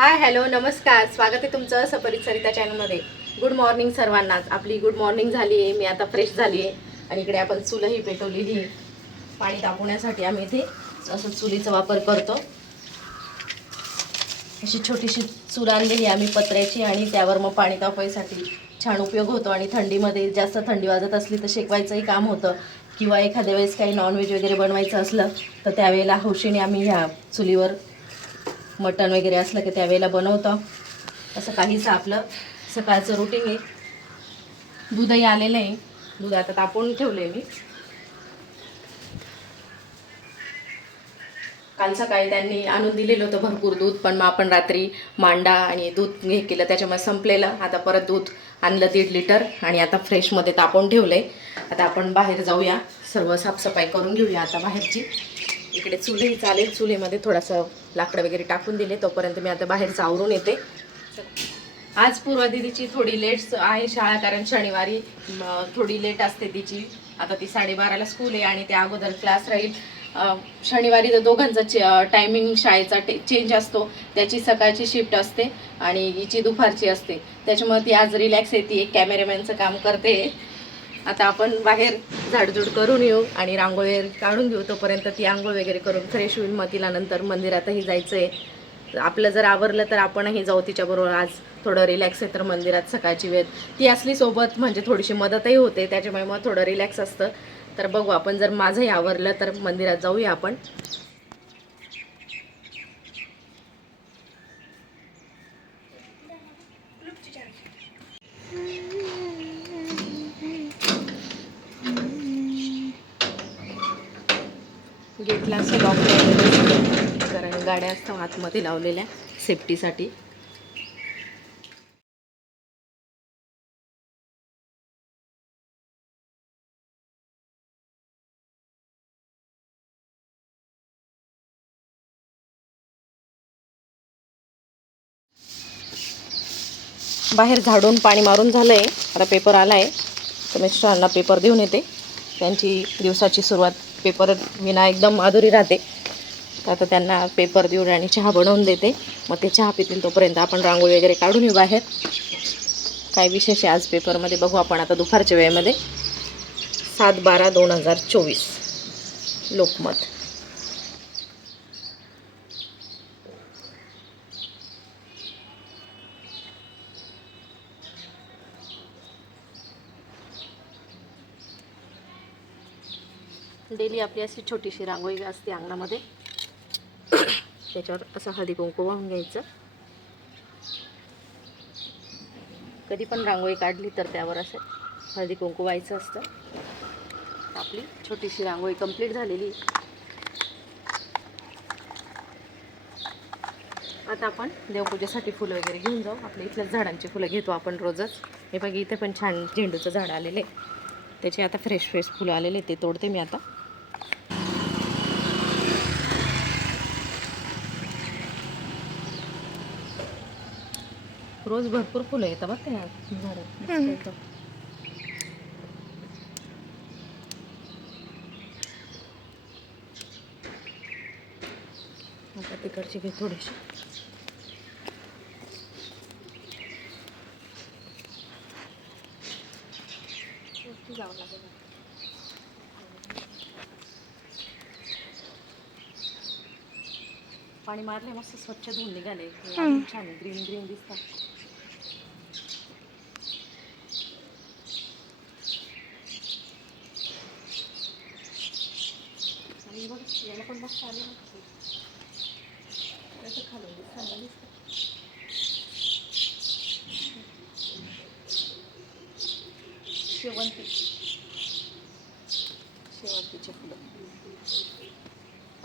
Hi hello नमस्कार. स्वागत आहे तुमचं सपरित सरिता चॅनलमध्ये. गुड मॉर्निंग सर्वांनाच आपली गुड मॉर्निंग झाली आहे मी आता फ्रेश झाली आहे आणि इकडे आपण चुलही पेटवलेली आहे. पाणी तापवण्यासाठी आम्ही इथे असं चुलीचा वापर करतो. अशी छोटीशी चूल आणलेली आम्ही पत्र्याची आणि त्यावर मग पाणी तापवायसाठी छान उपयोग होतो. आणि थंडीमध्ये जास्त थंडी वाजत असली तर शेकवायचंही काम होतं. किंवा एखाद्या वेळेस काही नॉनव्हेज वगैरे बनवायचं असलं तर त्यावेळेला हौशीने आम्ही ह्या चुलीवर मटण वगैरे असलं की त्यावेळेला बनवतं. असं काहीचं आपलं सकाळचं रुटीन आहे. दूधही आलेलं आहे. दूध आता तापवून ठेवलं आहे मी. काल सकाळी त्यांनी आणून दिलेलं होतं भरपूर दूध पण मग आपण रात्री मांडा आणि दूध हे केलं. त्याच्यामुळे संपलेलं. आता परत दूध आणलं दीड लिटर आणि आता फ्रेशमध्ये तापवून ठेवलं आहे आता आपण बाहेर जाऊया. सर्व साफसफाई करून घेऊया आता बाहेरची. इकडे चुलही चालेल. चुलीमध्ये थोडंसं लाकडं वगैरे टाकून दिले. तोपर्यंत मी आता बाहेरचं आवरून येते. आज पूर्वा दिदीची थोडी लेट आहे शाळा कारण शनिवारी थोडी लेट असते तिची. आता ती साडेबाराला स्कूल आहे आणि त्या अगोदर क्लास राहील. शनिवारी तर दोघांचा टायमिंग शाळेचा टे चेंज असतो. त्याची सकाळची शिफ्ट असते आणि हिची दुपारची असते. त्याच्यामुळे ती आज रिलॅक्स येते एक कॅमेरामॅनचं काम करते. आता आपण बाहेर झाडझूड करून येऊ आणि रांगोळी काढून घेऊ तोपर्यंत ती आंघोळ वगैरे करून फ्रेश होईल मग तिला नंतर मंदिरातही जायचं आहे आपलं जर आवरलं तर आपणही जाऊ तिच्याबरोबर. आज थोडं रिलॅक्स आहे तर मंदिरात सकाळची वेळ. ती असली सोबत म्हणजे थोडीशी मदतही होते त्याच्यामुळे मग थोडं रिलॅक्स असतं. तर बघू आपण जर माझंही आवरलं तर मंदिरात जाऊया आपण. गेटला असं लॉक कारण गाड्या असतात आतमध्ये लावलेल्या सेफ्टीसाठी बाहेर झाडून पाणी मारून झालं आहे आता पेपर आला आहे तर मिस्टरांना पेपर देऊन येते. त्यांची दिवसाची सुरुवात पेपर विना एकदम माधुरी राहते. तर आता त्यांना पेपर देऊन आणि चहा बनवून देते. मग ते चहा पितील तोपर्यंत आपण रांगोळी वगैरे काढून येऊ बाहेर. काय विशेष आहे आज पेपरमध्ये बघू आपण आता दुपारच्या वेळेमध्ये. सात बारा दोन हजार चोवीस. लोकमत. ही आपली अशी छोटीशी रांगोळी असते अंगणामध्ये. त्याच्यावर असं हळदी कुंकू वाहून घ्यायचं. कधी पण रांगोळी काढली तर त्यावर असं हळदी कुंकू व्हायचं असतं. आपली छोटीशी रांगोळी कंप्लीट झालेली. आता आपण देवपूजेसाठी फुलं वगैरे घेऊन जाऊ. आपल्या इथल्याच झाडांची फुलं घेतो आपण रोजच. हे बघा इथे पण छान झेंडूचं झाड आहे. त्याचे आता फ्रेश फ्रेश फुलं आलेले ते तोडते मी आता. रोज भरपूर फुलं येतात बघ त्या झाडात. आता तिकडची घे थोडीशी. जावं लागेल. पाणी मारले मस्त स्वच्छ धुवून निघाले. छान ग्रीन ग्रीन दिसतात आणि बघ याला पण मस्त आले त्याचं खालून दिसतं. शेवंती. शेवंतीचे फुलं.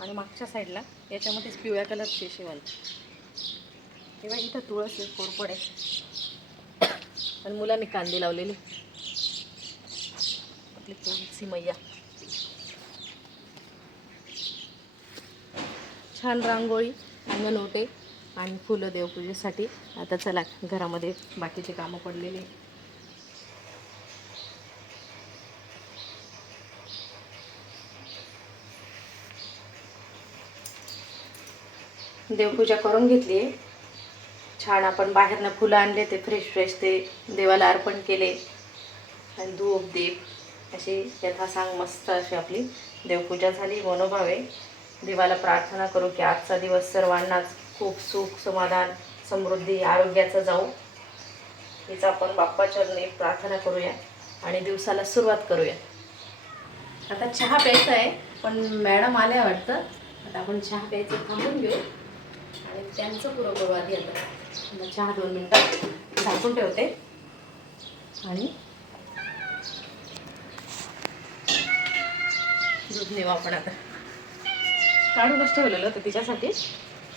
आणि मागच्या साईडला याच्यामध्येच पिवळ्या कलरचे शेवंत. तेव्हा इथं तुळस आहे कोरपड आहे. आणि मुलांनी कांदे लावलेले. आपली तुळशी मैया छान रांगोळी अंगणवटे आणि फुलं देवपूजेसाठी. आता चला घरामध्ये बाकीचे कामं पडलेले देवपूजा करून घेतली आहे छान आपण बाहेरनं फुलं आणले ते फ्रेश फ्रेश ते देवाला अर्पण केले. आणि धूप दीप अशी यथासांग मस्त अशी आपली देवपूजा झाली मनोभावे. देवाला प्रार्थना करू की आजचा दिवस सर्वांनाच खूप सुख समाधान समृद्धी आरोग्याचं जाऊ. हीच आपण बाप्पा चरणी प्रार्थना करूया आणि दिवसाला सुरुवात करूया. आता चहा प्यायचा आहे पण मॅडम आल्या वाटतं. आता आपण चहा प्यायचं थांबून घेऊ आणि त्यांचं पुरं करू आधी आता. आता चहा दोन मिनटं झाकून ठेवते. आणि दूध नेऊ आपण आता. काढूनच ठेवलेलं होतं तिच्यासाठी.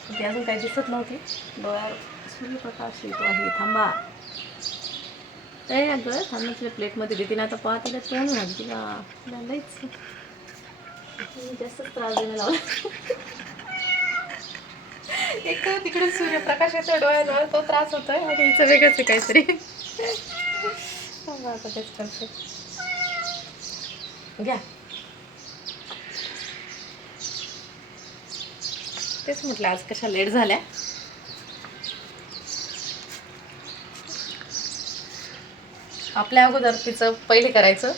ती अजून काही दिसत नव्हती. डोळ्यावर सूर्यप्रकाश येतो आहे. थांबा. काय अगं थांबा तुझ्या प्लेटमध्ये देते. ना आता पहा तिला तोंड घाल तिला. तिला लईच जास्त जास्तच त्रास देणं लावला. एक तर तिकडे सूर्यप्रकाश येतो डोळ्याजवळ तो त्रास होतोय आणि हिचं वेगळंच आहे काहीतरी. आता तेच करते. घ्या. तेच म्हटलं आज कशा लेट झाल्या? आपल्या अगोदर तिचं पहिले करायचं.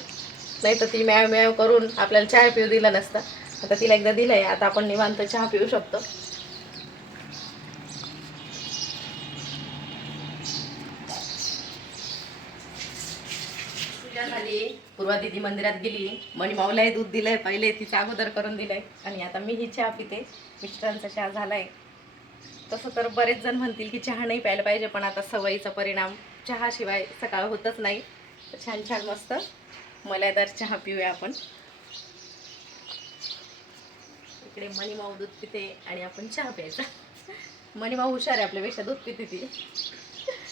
नाही तर ती म्याव म्याव करून आपल्याला चहा पिऊ दिला नसता. आता तिला एकदा दिलंय आता आपण निवांत चहा पिऊ शकतो पूजा झाली पूर्वा दिदी मंदिरात गेली. मणी माऊलाही दूध दिलंय पहिले तिचं अगोदर करून दिलंय. आणि आता मी ही चहा पिते. मिस्टरांचा चहा झालाय. तसं तर बरेच जण म्हणतील की चहा नाही प्यायला पाहिजे पण आता सवयीचा परिणाम चहाशिवाय सकाळ होतच नाही. तर छान छान मस्त. मलादार चहा पिऊया आपण. इकडे मणिमाऊ दूध पिते आणि आपण चहा प्यायचा. मणिमाऊ हुशार आहे आपल्यापेक्षा दूध पिते ती.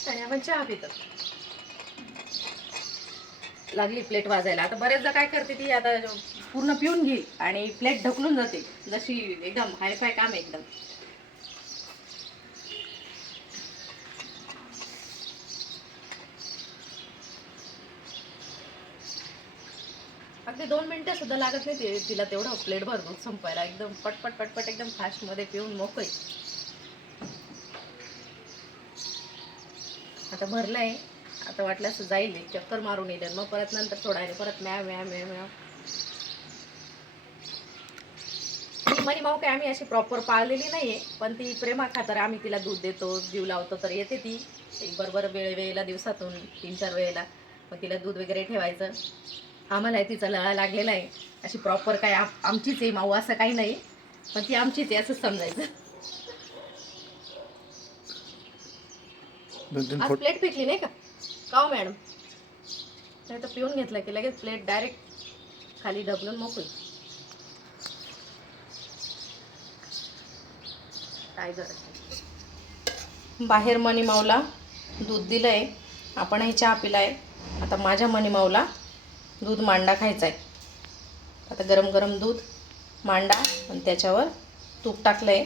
आणि आपण चहा पितो. लागली प्लेट वाजायला. आता बरेचदा काय करते ती आता पूर्ण पिऊन घेईल आणि प्लेट ढकलून जाते. जशी एकदम हायफाय काम आहे एकदम. अगदी दोन मिनटं सुद्धा लागत नाही ते तिला तेवढं प्लेट भर दूध संपायला. एकदम पटपट पटपट एकदम फास्टमध्ये पिऊन मोकळी. आता भरलं आहे आता वाटलं असं जाईल एक चक्कर मारून येईल. मग परत नंतर सोडायला परत म्या म्या म्या म्या मनी माऊ काय आम्ही अशी प्रॉपर पाळलेली नाहीये पण ती प्रेमा खातर आम्ही तिला दूध देतो जीव लावतो तर येते ती. एक बरोबर वेळे वेळेला दिवसातून तीन चार वेळेला मग तिला दूध वगैरे ठेवायचं. आम्हाला तिचा लळा लागलेला आहे. अशी प्रॉपर काय आम- आमचीच आहे माऊ असं काही नाही. पण ती आमचीच आहे असंच समजायचं. आज प्लेट पिकली नाही का? का मॅडम. नाही तर पिऊन घेतलं की लगेच प्लेट डायरेक्ट खाली ढकलून मोकळी. काय गरज बाहेर मनी दूध दूध दिलंय. आपणही चहा पिलाय. आता माझ्या मनीमाऊला दूध मांडा खायचा आहे आता गरम गरम दूध मांडा आणि त्याच्यावर तूप टाकलं आहे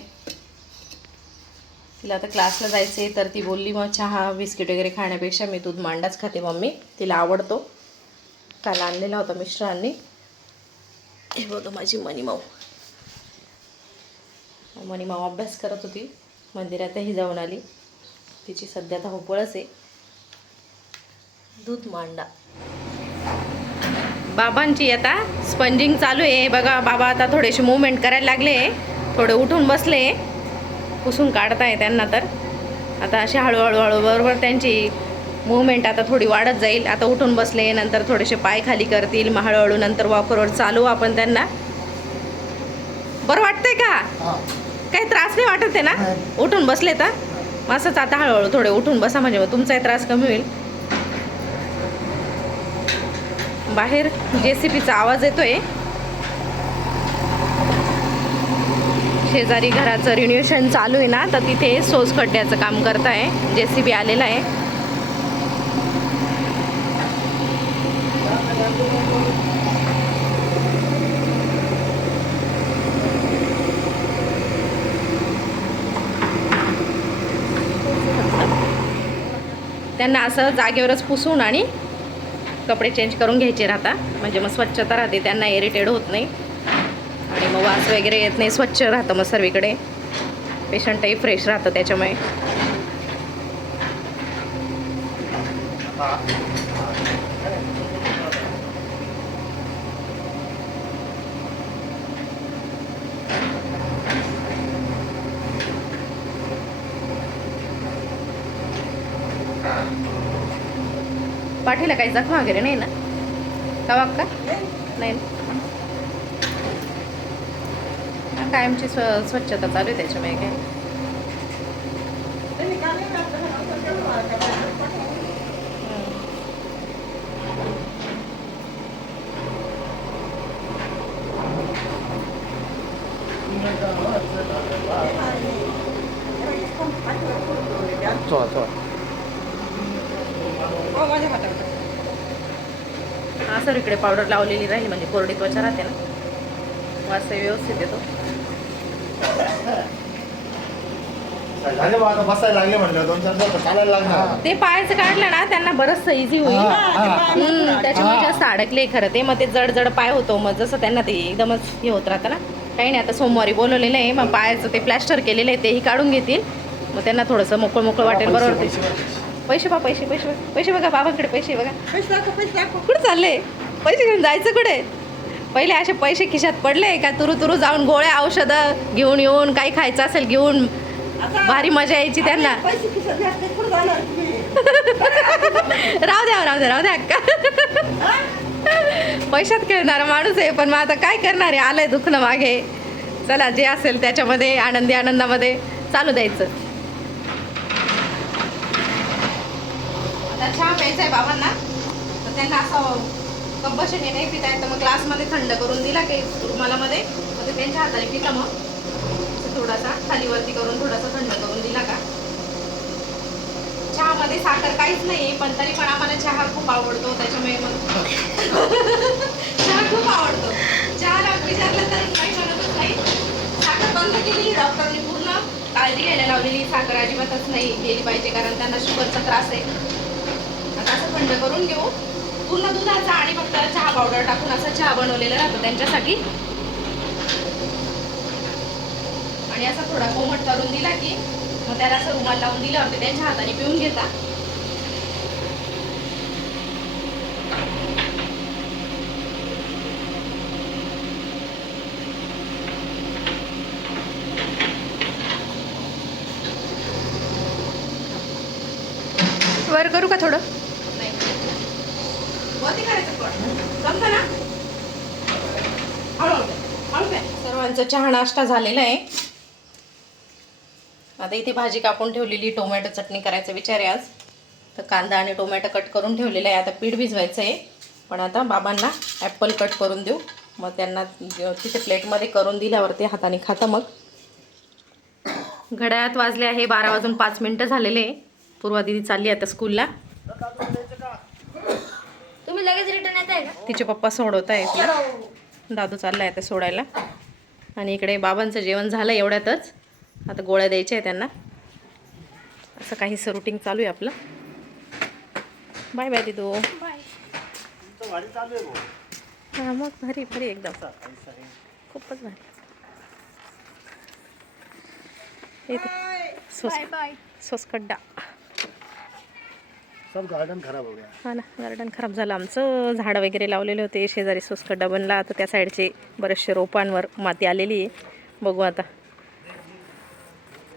तिला आता क्लासला जायचं आहे तर ती बोलली मग चहा बिस्किट वगैरे खाण्यापेक्षा मी दूध मांडाच खाते मम्मी. तिला आवडतो. काल आणलेला होता मिश्रांनी. हे बघा माझी मणिमाऊ. मणिमाऊ अभ्यास करत होती. मंदिरातही जाऊन आली. तिची सध्या धावपळच आहे. दूध मांडा. बाबांची आता स्पंजिंग चालू आहे. बघा बाबा आता थोडेसे मुवमेंट करायला लागले. थोडे उठून बसले. पुसून काढताय त्यांना तर. आता अशी हळूहळू हळू बरोबर त्यांची मुवमेंट आता थोडी वाढत जाईल. आता उठून बसले नंतर थोडेसे पाय खाली करतील. मग हळूहळू नंतर वॉकरवर चालू आपण त्यांना. बरं वाटतंय का? काही त्रास नाही वाटत आहे ना? उठून बसले तर? मग असंच आता हळूहळू थोडे उठून बसा म्हणजे मग तुमचाही त्रास कमी होईल. बाहेर जे सी पीचा आवाज येतोय. शेजारी घराचं रिन्युएशन चालू आहे ना तर तिथे सोस खड्ड्याचं काम करताय. जे सी बी आलेलं आहे. त्यांना असं जागेवरच पुसून आणि कपडे चेंज करून घ्यायचे राहता. म्हणजे मग स्वच्छता राहते त्यांना इरिटेड होत नाही. मग वास वगैरे येत नाही स्वच्छ राहतं मग सर्वीकडे. पेशंटही फ्रेश राहतं त्याच्यामुळे. पाठीला काही जखमा वगैरे नाही ना? का बाप्पा नाही ना? हा, कायमची स्व स्वच्छता चालू आहे त्याच्यामुळे काय? हा सर इकडे पावडर लावलेली राहील म्हणजे कोरडी त्वचा राहते ना. वास व्यवस्थित येतो झाले बा आता बसायला लागले म्हणलं. दोन चार दिवस चालायला लागणार. ते पायाचं काढलं ना त्यांना बरंच इझी होईल. त्याच्यामुळे जास्त अडकले खरं. ते मग ते जड जड पाय होतो. मग जसं त्यांना ते एकदमच हे होत राहतं ना. काही नाही आता सोमवारी बोलवलेलं आहे. मग पायाचं ते प्लॅस्टर केलेलं आहे. तेही काढून घेतील. मग त्यांना थोडंसं मोकळं मोकळं वाटेल बरोबर ते. पैसे पा पैसे पैसे बघा. पैसे बघा बाबांकडे पैसे बघा. कुठे चालले? पैसे घेऊन जायचं कुठे? पहिले असे पैसे खिशात पडले का तुरु तुरु जाऊन गोळ्या औषधं घेऊन येऊन काही खायचं असेल घेऊन भारी मजा यायची त्यांना. राहू द्या राहू द्या राहू द्या अक्का. पैशात खेळणारा माणूस आहे पण मग आता काय करणार आहे? आलंय दुखणं मागे. चला जे असेल त्याच्यामध्ये आनंदी आनंदामध्ये चालू द्यायचं. आता चहा प्यायचा आहे बाबांना. तर त्यांना असं कंपल्शन नाही पिता येतं मग ग्लासमध्ये थंड करून दिला काही रुमालामध्ये. मग ते त्यांच्या हाताने पिता मग. थोडासा खालीवरती करून थोडासा थंड करून दिला का? चहामध्ये साखर काहीच नाही पण तरी पण आम्हाला चहा खूप आवडतो त्याच्यामुळे मग. चहा खूप आवडतो. चहाला विचारलं तरी काही म्हणतच नाही. साखर बंद केली डॉक्टरने पूर्ण काळजी घ्यायला लावलेली. साखर अजिबातच नाही गेली पाहिजे कारण त्यांना शुगरचा त्रास आहे. आता असं थंड करून घेऊ. पूर्ण दुधाचा आणि फक्त चहा पावडर टाकून असा चहा बनवलेला राहतो त्यांच्यासाठी. आणि असा थोडा कोमट करून दिला की मग त्याला असं रुमाल लावून दिल्यावर त्यांच्या हाताने पिऊन घेता वर करू का थोडं वरती करायचं पण जमतं ना हळू हळू सर्वांचा चहा नाश्ता झालेला आहे. आता इथे भाजी कापून ठेवलेली टोमॅटो चटणी करायचा विचार आहे आज. तर कांदा आणि टोमॅटो कट करून ठेवलेलं आहे. आता पीठ भिजवायचं आहे पण आता बाबांना ॲपल कट करून देऊ. मग त्यांना तिथे प्लेटमध्ये करून दिल्यावर ते हाताने खाता मग. घड्याळात वाजले आहे. बारा वाजून पाच मिनटं झालेले आहे. पूर्वा दिदी चालली आता स्कूलला. तुम्ही लगेच रिटर्न येत आहे तिचे पप्पा सोडवत आहे दादू चालला आहे आता सोडायला. आणि इकडे बाबांचं जेवण झालं एवढ्यातच. आता गोळ्या द्यायच्या आहे त्यांना. असं काहीसं रुटीन चालू आहे आपलं. बाय बाय दिदू. हां मग भारी भारी एकदम. खूपच भारी. बाय सोसखड्डा सब गार्डन खराब हो गया. हा ना गार्डन खराब झालं. आमचं झाडं वगैरे लावलेले होते शेजारी सोसखड्डा बनला तर त्या साईडचे बरेचसे रोपांवर माती आलेली आहे. बघू आता.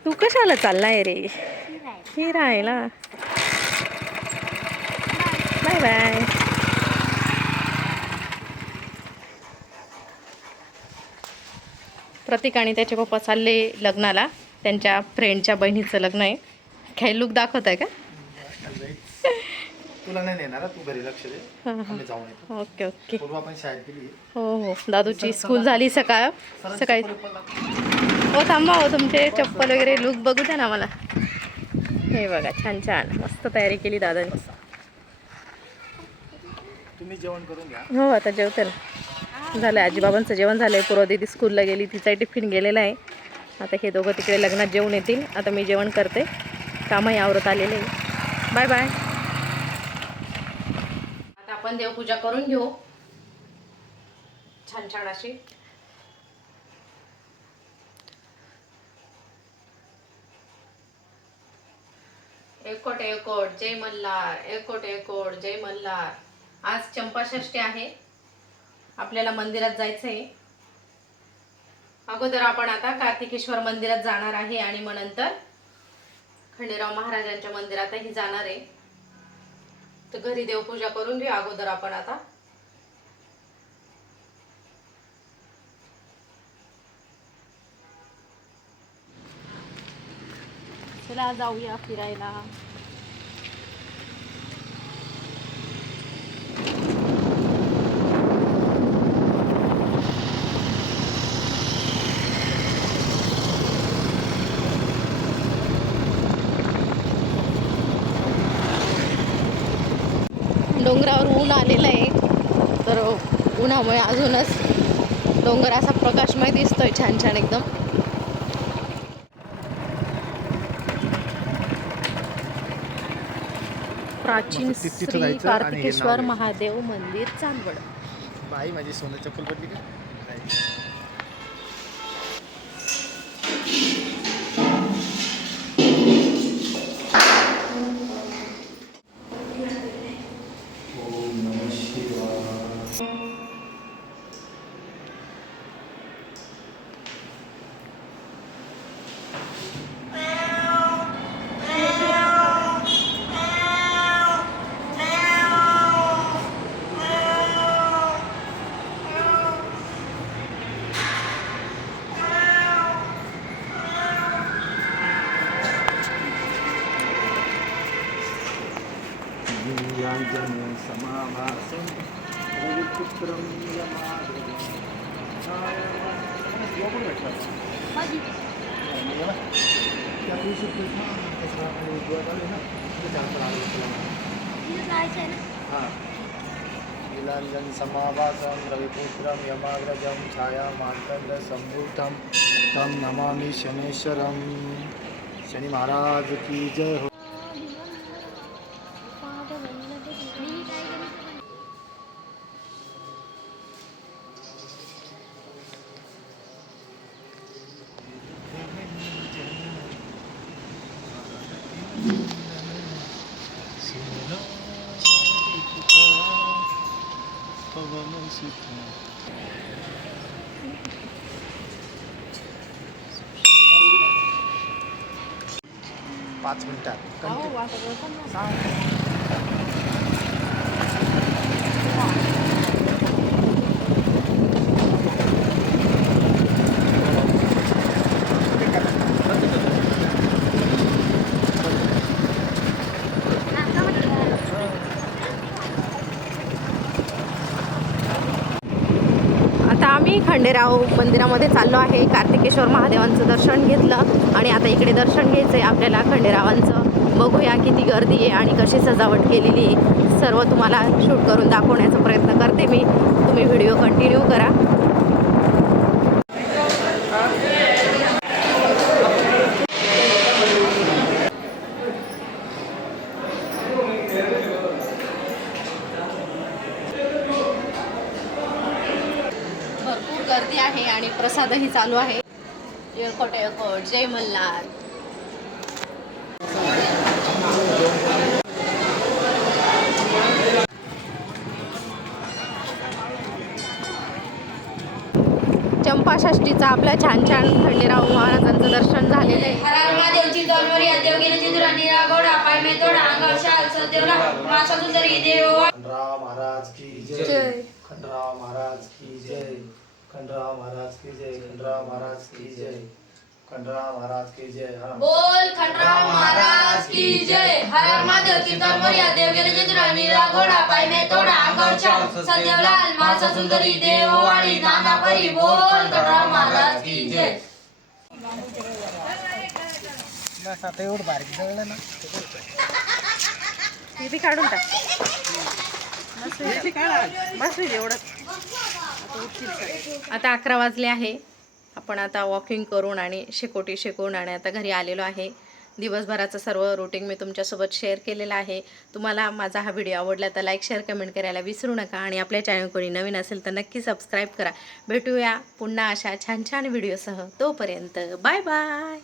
तू कशाला चाललाय रे? ही राहायला. बाय बाय प्रतीक आणि त्याचे पप्पा चालले लग्नाला. त्यांच्या फ्रेंडच्या बहिणीचं लग्न आहे. काही लुक दाखवत आहे का? तुला नाही नेणार तू घरी लक्ष दे. आम्ही जाऊन येतो. Okay okay. पूर्वा पण शाळेत गेली. हो हो. दादूची स्कूल झाली सकाळ. सकाळी हो थांबा हो तुमचे चप्पल वगैरे लुक बघू द्या ना मला हे बघा छान छान. मस्त तयारी केली दादाने. तुम्ही जेवण करून घ्या. हो आता जेवते ना झालं आजीबाबांचं जेवण झालं आहे पूर्व दिदी स्कूलला गेली तिचा टिफिन गेलेला आहे. आता हे दोघं तिकडे लग्नात जेवण येतील. आता मी जेवण करते. कामही आवरत आलेले आहे. बाय बाय आपण देवपूजा करून घेऊ. छान छान अशी. एकोट एकोट जय मल्हार. एकोट एकोट जय मल्हार. आज चंपाषष्ठी आहे. आपल्याला मंदिरात जायचं आहे अगोदर आपण आता कार्तिकेश्वर मंदिरात जाणार आहे आणि मग नंतर खंडेराव महाराजांच्या मंदिरातही जाणार आहे. तर घरी देवपूजा करून घेऊ अगोदर आपण आता. चला जाऊया फिरायला. डोंगरावर ऊन आलेलं आहे. तर उन्हामुळे अजूनच डोंगर असा प्रकाशमय दिसतोय छान छान एकदम. प्राचीन श्री कार्तिकेश्वर. महादेव मंदिर चांदवड. बाई माझी सोनं चप्पल पडली का? त्या दिवशी ना हां नीलाञ्जन समावासं रविपुत्रं यमाग्रजं छायामार्तण्ड तं नमामि शनेश्वरं शनि महाराज की जय हो। पाच मिनिटात. आम्ही खंडेराव मंदिरामध्ये चाललो आहे. कार्तिकेश्वर महादेवांचं दर्शन घेतलं आणि आता इकडे दर्शन घ्यायचं आहे आपल्याला खंडेरावांचं. बघूया किती गर्दी आहे आणि कशी सजावट केलेली आहे. सर्व तुम्हाला शूट करून दाखवण्याचा प्रयत्न करते मी. तुम्ही व्हिडिओ कंटिन्यू करा भरपूर गर्दी आहे आणि प्रसादही चालू आहे. येळकोट येळकोट. जय मल्हार. चंपाषष्टीचा आपल्या छान छान खंडेराव महाराजांचं दर्शन झालेलं आहे. हरांगा देवची तलवारी देव गेले चित्र निरागोडा पाय मे तोडा अंगावर शाल सदेवला मासा सुंदरी देव खंडराव महाराज की जय. खंडराव महाराज की जय खंडराव महाराज की जय खंडराव महाराज की जय खंडराव महाराज की जय बोल खंडराव महाराज की जय. हर महादेव की तलवारी देव गेले चित्र निरागोडा पाय मे तोडा अंगावर शाल सदेवला मासा सुंदरी देव वाणी नाना परी बोल खंडराव महाराज की जय. आता एवढं बारीक जळलं ना. हे बी काढून टाक. बस एवढं. आता अकरा वाजले आहे. आपण आता वॉकिंग करून आणि शेकोटी शेकून आणि आता घरी आलेलो आहे. दिवसभराचं सर्व रुटीन मी तुमच्यासोबत शेअर केलेलं आहे. तुम्हाला माझा हा व्हिडिओ आवडला तर लाईक शेअर कमेंट करायला विसरू नका. आणि आपल्या चॅनल कोणी नवीन असेल तर नक्की सबस्क्राईब करा. भेटूया पुन्हा अशा छान छान व्हिडिओसह तोपर्यंत बाय बाय